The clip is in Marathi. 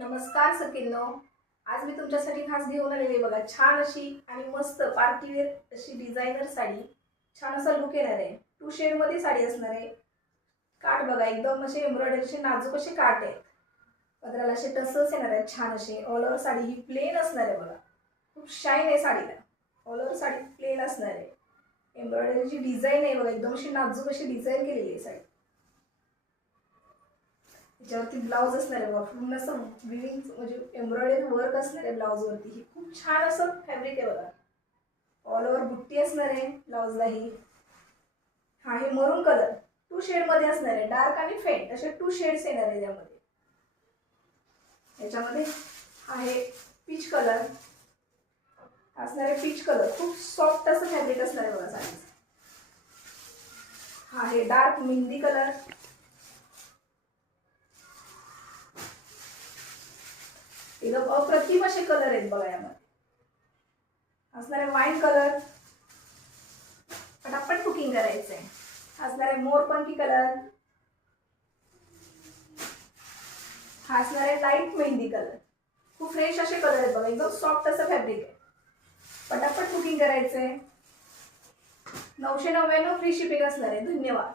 नमस्कार सखींनो, आज मी तुमच्यासाठी खास घेऊन आलेली आहे बघा छान अशी आणि मस्त पार्टीवेअर अशी डिझायनर साडी. छान असा लुक येणार आहे. 2 शेड मध्ये साडी असणार आहे. काठ बघा एकदम असे एम्ब्रॉयडरीचे नाजूक असे काठ आहेत. पदराला असे टसल्स येणार आहेत छान असे. ऑल ओव्हर साडी ही प्लेन असणार आहे बघा. खूप शाईन आहे साडीला. ऑल ओव्हर साडी प्लेन असणार आहे. एम्ब्रॉयडरीची डिझाईन आहे बघा एकदम अशी नाजूक अशी डिझाईन केलेली आहे साडी. त्याच्यावरती ब्लाउज असणार आहे बघा पूर्ण असं विविंग म्हणजे एम्ब्रॉयडरी वर्क असणार आहे ब्लाउजवरती. ही खूप छान असं फॅब्रिक आहे बघा. ऑल ओव्हर बुट्टी असणार आहे ब्लाउजला ही. हा हे मरून कलर 2 शेड मध्ये असणार आहे. डार्क आणि फेंट असे 2 शेड्स येणार आहे यामध्ये. याच्यामध्ये आहे पीच कलर असणार आहे. पीच कलर खूप सॉफ्ट असं फॅब्रिक असणार आहे बघा साडीचं. हा आहे डार्क मेहंदी कलर. एकदम अप्रतिम असे कलर आहेत बघा यामध्ये. असणार आहे वाईन कलर. पटापट कुकिंग करायचंय. असणार आहे मोरपंखी कलर. हा असणार आहे लाईट मेहंदी कलर. खूप फ्रेश असे कलर आहेत बघा. एकदम सॉफ्ट असं फॅब्रिक आहे. पटापट कुकिंग करायचंय. 999 फ्री शिपिंग असणार आहे. धन्यवाद.